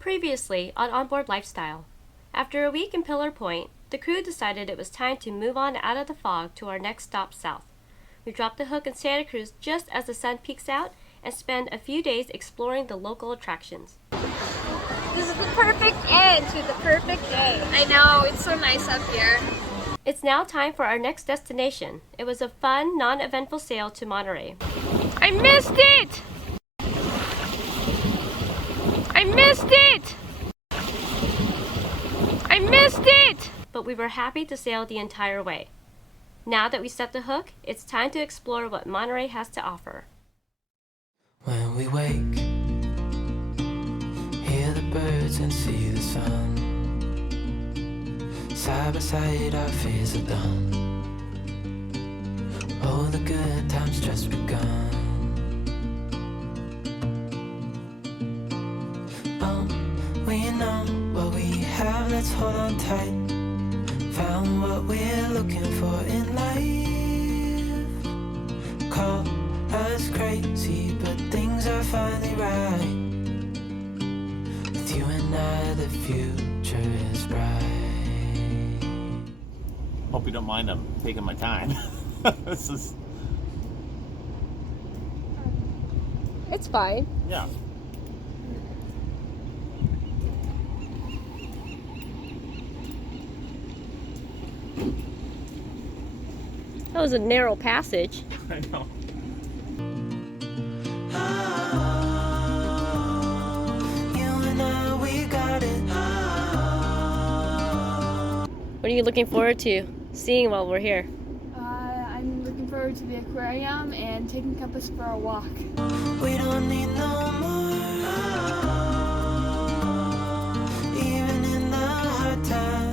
Previously on Onboard Lifestyle. After a week in Pillar Point, the crew decided it was time to move on out of the fog to our next stop south. We dropped the hook in Santa Cruz just as the sun peeks out and spend a few days exploring the local attractions. This is the perfect end to the perfect day. I know, it's so nice up here. It's now time for our next destination. It was a fun, non-eventful sail to Monterey. I missed it! I missed it! I missed it! But we were happy to sail the entire way. Now that we set the hook, it's time to explore what Monterey has to offer. When we wake, hear the birds and see the sun. Side by side our fears are done. Oh, the good times just begun. We know what we have, let's hold on tight. Found what we're looking for in life. Call us crazy, but things are finally right. With you and I, the future is bright. Hope you don't mind I'm taking my time. This is... It's fine. Yeah. That was a narrow passage. I know. What are you looking forward to seeing while we're here? I'm looking forward to the aquarium and taking Compass for a walk. We don't need no more. Even in the hard times.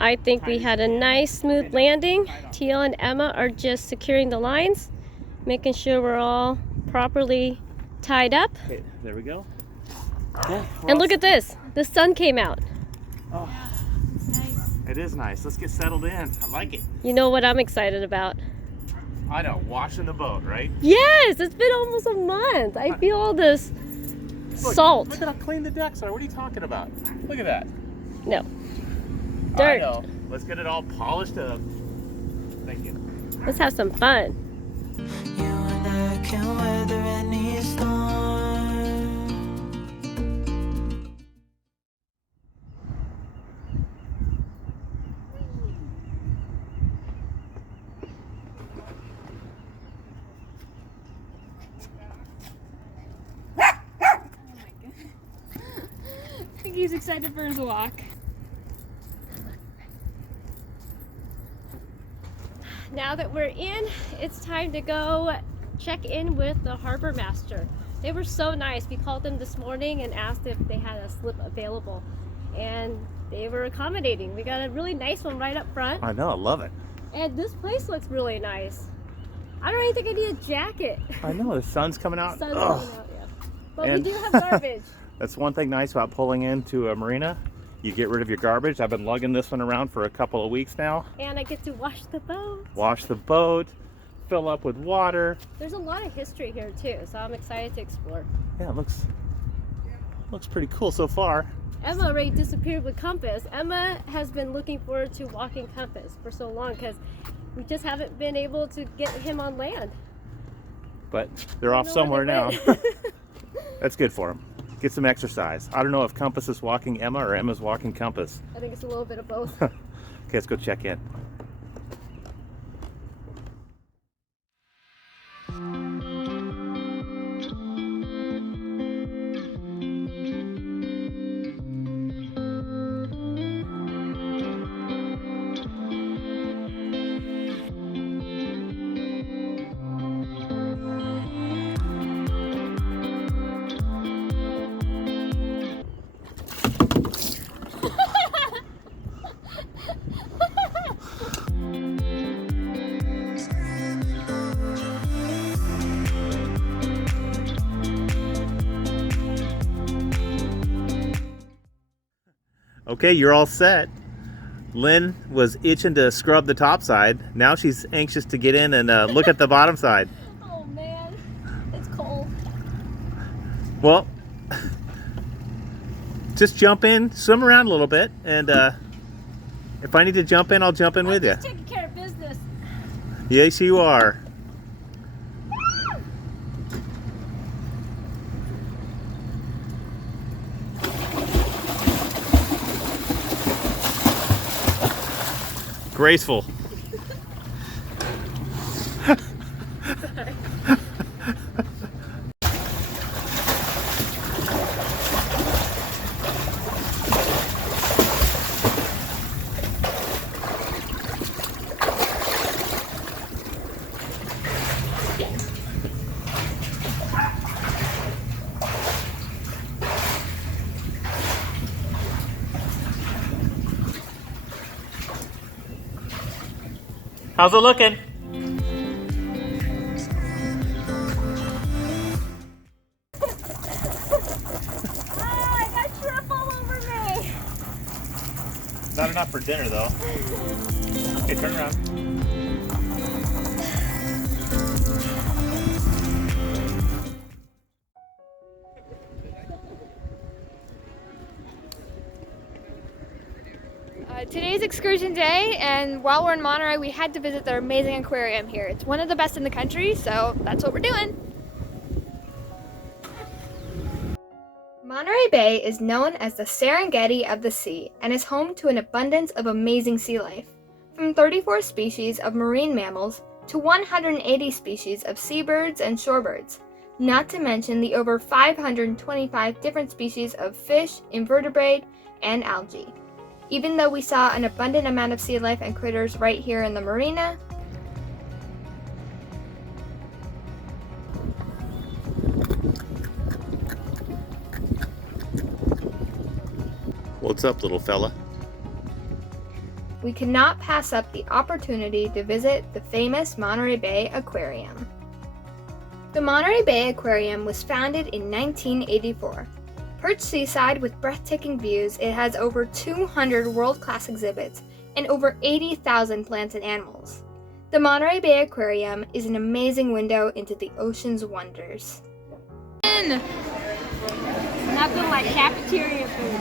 I think we had a nice smooth landing. Teal and Emma are just securing the lines, making sure we're all properly tied up. Okay, there we go. Okay, And look at this, the sun came out. Oh, It's nice. it is nice. Let's get settled in. I like it. You know what I'm excited about? I know, washing the boat, right? Yes, it's been almost a month. I feel all this Look, salt. Look at how clean the decks are. What are you talking about? Look at that. No, I dirt. know. Let's get it all polished up. Thank you. Let's have some fun. You and I can weather any storm. I think he's excited for his walk. Now that we're in, it's time to go check in with the harbor master. They were so nice. We called them this morning and asked if they had a slip available, and they were accommodating. We got a really nice one right up front, I know, I love it. and this place looks really nice. I don't even think I need a jacket. I know, the sun's coming out. Sun's Ugh. coming out, yeah. But And- we do have garbage. That's one thing nice about pulling into a marina. You get rid of your garbage. I've been lugging this one around for a couple of weeks now. And I get to wash the boat. Wash the boat, fill up with water. There's a lot of history here too, so I'm excited to explore. Yeah, it looks pretty cool so far. Emma already disappeared with Compass. Emma has been looking forward to walking Compass for so long because we just haven't been able to get him on land. But they're off I don't know somewhere where now. they went. That's good for them. Get some exercise. I don't know if Compass is walking Emma or Emma's walking Compass. I think it's a little bit of both. Okay, let's go check in. Okay, you're all set. Lynn was itching to scrub the top side. Now she's anxious to get in and look at the bottom side. Oh man, it's cold. Well, just jump in, swim around a little bit, and if I need to jump in, I'll jump in with you. Just taking care of business. Yes, you are. Graceful. How's it looking? I got shrimp all over me. Not enough for dinner though. Okay, turn around. Today's excursion day, and while we're in Monterey, we had to visit their amazing aquarium here. It's one of the best in the country, so that's what we're doing. Monterey Bay is known as the Serengeti of the sea and is home to an abundance of amazing sea life, from 34 species of marine mammals to 180 species of seabirds and shorebirds, not to mention the over 525 different species of fish, invertebrate, and algae. Even though we saw an abundant amount of sea life and critters right here in the marina, What's up, little fella? we could not pass up the opportunity to visit the famous Monterey Bay Aquarium. The Monterey Bay Aquarium was founded in 1984. Perched seaside with breathtaking views, it has over 200 world-class exhibits and over 80,000 plants and animals. The Monterey Bay Aquarium is an amazing window into the ocean's wonders. Nothing like cafeteria food.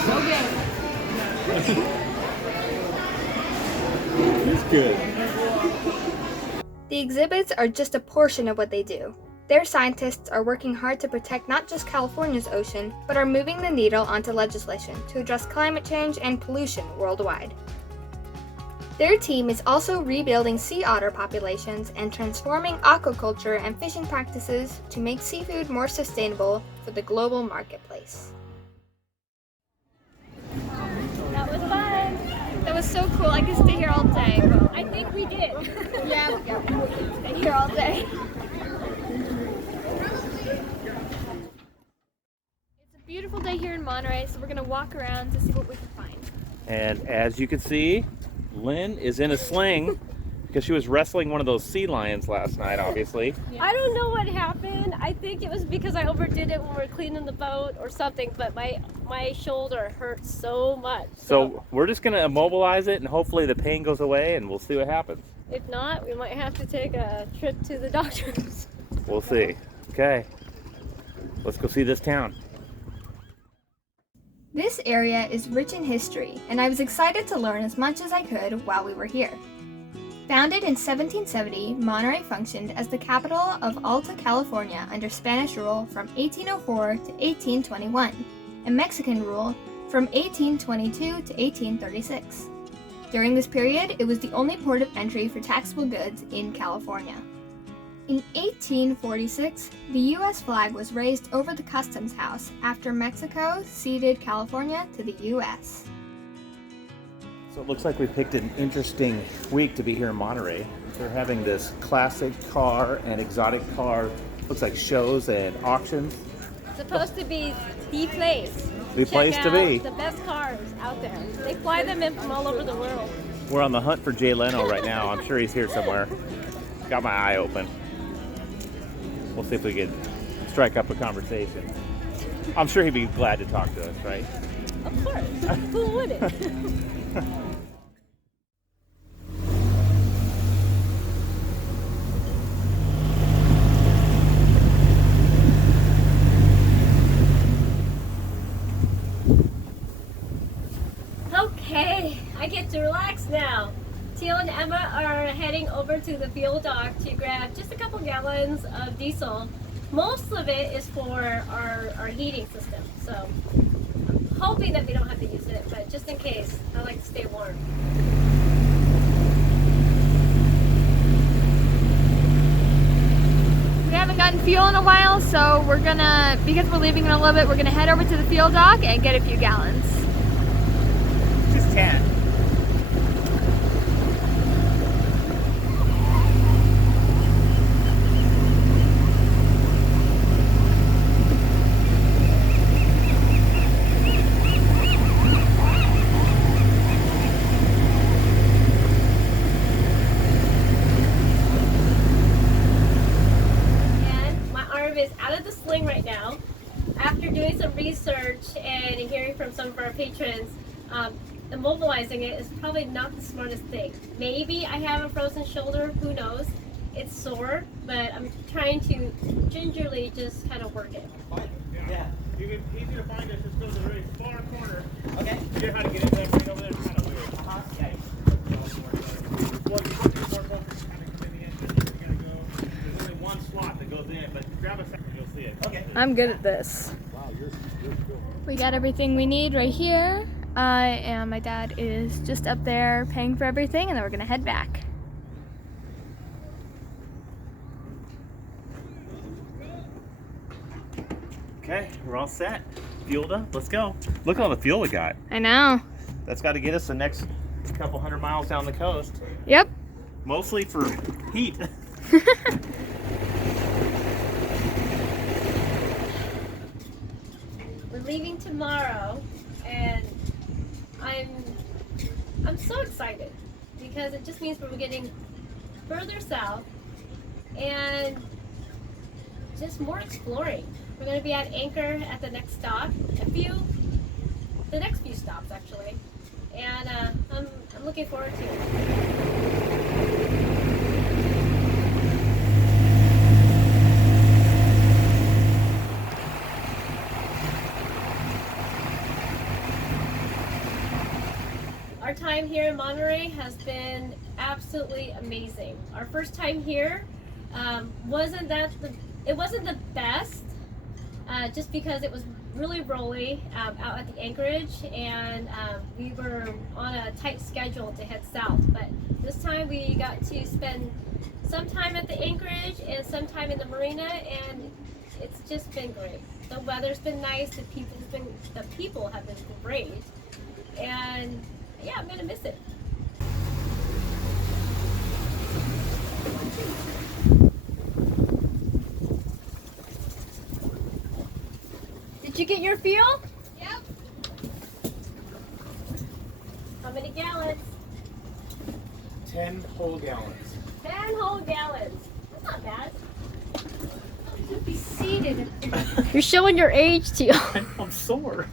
So good. It's good. The exhibits are just a portion of what they do. Their scientists are working hard to protect not just California's ocean, but are moving the needle onto legislation to address climate change and pollution worldwide. Their team is also rebuilding sea otter populations and transforming aquaculture and fishing practices to make seafood more sustainable for the global marketplace. That was fun. That was so cool. I could stay here all day. I think we did. Yeah, we could stay here all day. It's a beautiful day here in Monterey, so we're going to walk around to see what we can find. And as you can see, Lynn is in a sling because she was wrestling one of those sea lions last night, obviously. I don't know what happened. I think it was because I overdid it when we were cleaning the boat or something, but my shoulder hurts so much. So we're just going to immobilize it and hopefully the pain goes away and we'll see what happens. If not, we might have to take a trip to the doctors. We'll see. Okay. Let's go see this town. This area is rich in history, and I was excited to learn as much as I could while we were here. Founded in 1770, Monterey functioned as the capital of Alta California under Spanish rule from 1804 to 1821, and Mexican rule from 1822 to 1836. During this period, it was the only port of entry for taxable goods in California. In 1846, the U.S. flag was raised over the customs house after Mexico ceded California to the U.S. So it looks like we picked an interesting week to be here in Monterey. They're having this classic car and exotic car, looks like shows and auctions. It's supposed to be the place. The place to be. The best cars out there. They fly them in from all over the world. We're on the hunt for Jay Leno right now. I'm sure he's here somewhere. Got my eye open. We'll see if we can strike up a conversation. I'm sure he'd be glad to talk to us, right? Of course. Who wouldn't? to relax now. Teal and Emma are heading over to the fuel dock to grab just a couple gallons of diesel. Most of it is for our heating system, so I'm hoping that we don't have to use it, but just in case, I like to stay warm. We haven't gotten fuel in a while, so we're gonna, because we're leaving in a little bit, we're gonna head over to the fuel dock and get a few gallons. Just 10. Is out of the sling right now. After doing some research and hearing from some of our patrons, immobilizing it is probably not the smartest thing. Maybe I have a frozen shoulder, who knows? It's sore, but I'm trying to gingerly just kind of work it. Yeah. You can easy to find us. Just go to the really far corner. Okay. You know how to get in there? Right over there. It's kind of weird. Yeah. One slot that goes in, but grab a second, you'll see it. Okay. I'm good at this. We got everything we need right here, and my dad is just up there paying for everything, and then we're gonna head back. Okay, we're all set. Fueled up. Let's go. Look at all the fuel we got. I know. That's got to get us the next couple 100 miles down the coast. Yep. Mostly for heat. We're leaving tomorrow, and I'm so excited because it just means we're getting further south and just more exploring. We're going to be at anchor at the next stop, the next few stops actually, and I'm looking forward to it. Our time here in Monterey has been absolutely amazing. Our first time here wasn't the best, just because it was really rolly out at the anchorage, and we were on a tight schedule to head south. But this time we got to spend some time at the anchorage and some time in the marina, and it's just been great. The weather's been nice. The people have been great, and yeah, I'm gonna miss it. Did you get your fuel? Yep. How many gallons? 10 whole gallons. 10 whole gallons. That's not bad. Just be seated. You're showing your age, Teal. I'm sore.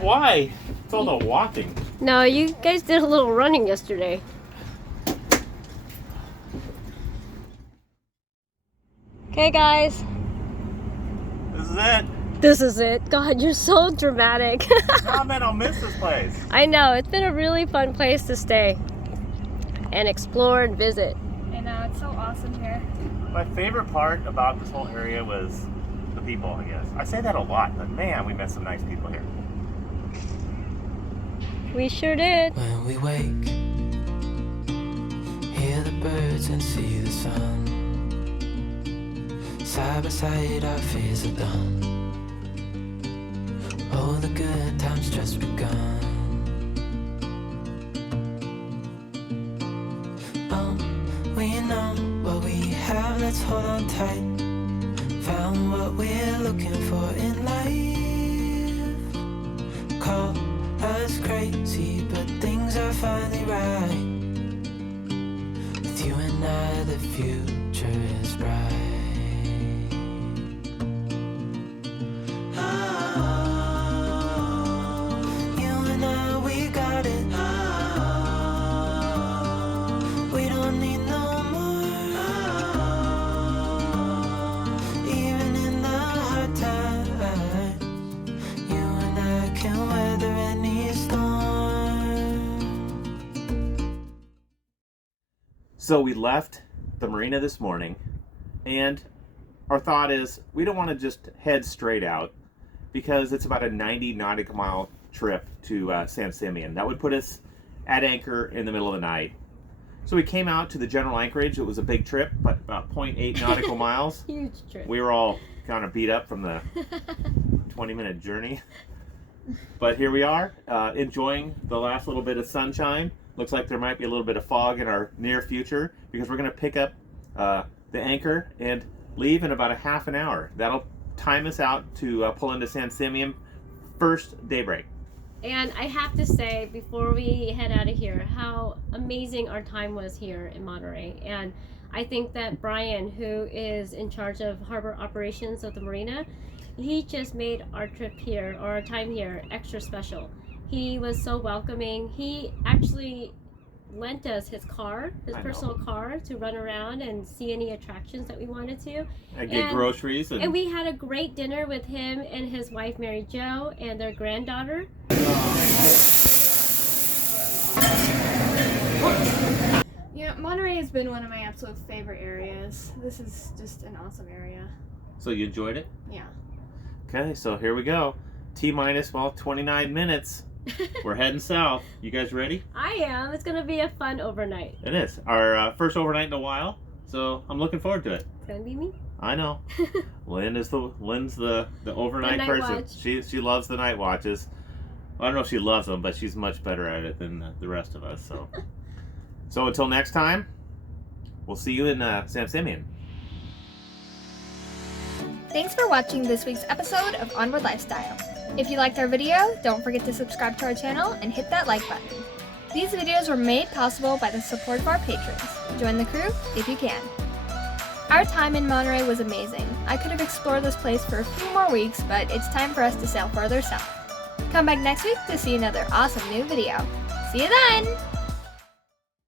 Why? It's all the walking. No, you guys did a little running yesterday. Okay, guys. This is it. This is it. God, you're so dramatic. Oh man, I'll miss this place. I know. It's been a really fun place to stay and explore and visit. I know, it's so awesome here. My favorite part about this whole area was the people, I guess. I say that a lot, but man, we met some nice people here. We sure did. When we wake, hear the birds and see the sun. Side by side our fears are done. Oh, the good times just begun. Oh, we know what we have, let's hold on tight. Found what we're looking for in life. Call us crazy, but things are finally right. With you and I, the future is bright. Time So we left the marina this morning, and our thought is we don't want to just head straight out because it's about a 90 nautical mile trip to San Simeon. That would put us at anchor in the middle of the night. So we came out to the general anchorage. It was a big trip, but about 0.8 nautical miles. Huge trip. We were all kind of beat up from the 20-minute journey. But here we are, enjoying the last little bit of sunshine. Looks like there might be a little bit of fog in our near future because we're going to pick up the anchor and leave in about a half an hour. That'll time us out to pull into San Simeon first daybreak. And I have to say, before we head out of here, how amazing our time was here in Monterey. And I think that Brian, who is in charge of harbor operations of the marina, he just made our trip here, or our time here, extra special. He was so welcoming. He actually lent us his car, his personal car, to run around and see any attractions that we wanted to. And get groceries. And we had a great dinner with him and his wife, Mary Jo, and their granddaughter. You know, Monterey has been one of my absolute favorite areas. This is just an awesome area. So you enjoyed it? Yeah. Okay, so here we go. T-minus, 29 minutes. We're heading south. You guys ready? I am. It's going to be a fun overnight. It is. Our first overnight in a while, so I'm looking forward to it. It's going to be me. I know. Lynn's the overnight person. Watch. She loves the night watches. Well, I don't know if she loves them, but she's much better at it than the rest of us. So until next time, we'll see you in San Simeon. Thanks for watching this week's episode of Onboard Lifestyle. If you liked our video, don't forget to subscribe to our channel and hit that like button. These videos were made possible by the support of our patrons. Join the crew if you can. Our time in Monterey was amazing. I could have explored this place for a few more weeks, but it's time for us to sail further south. Come back next week to see another awesome new video. See you then!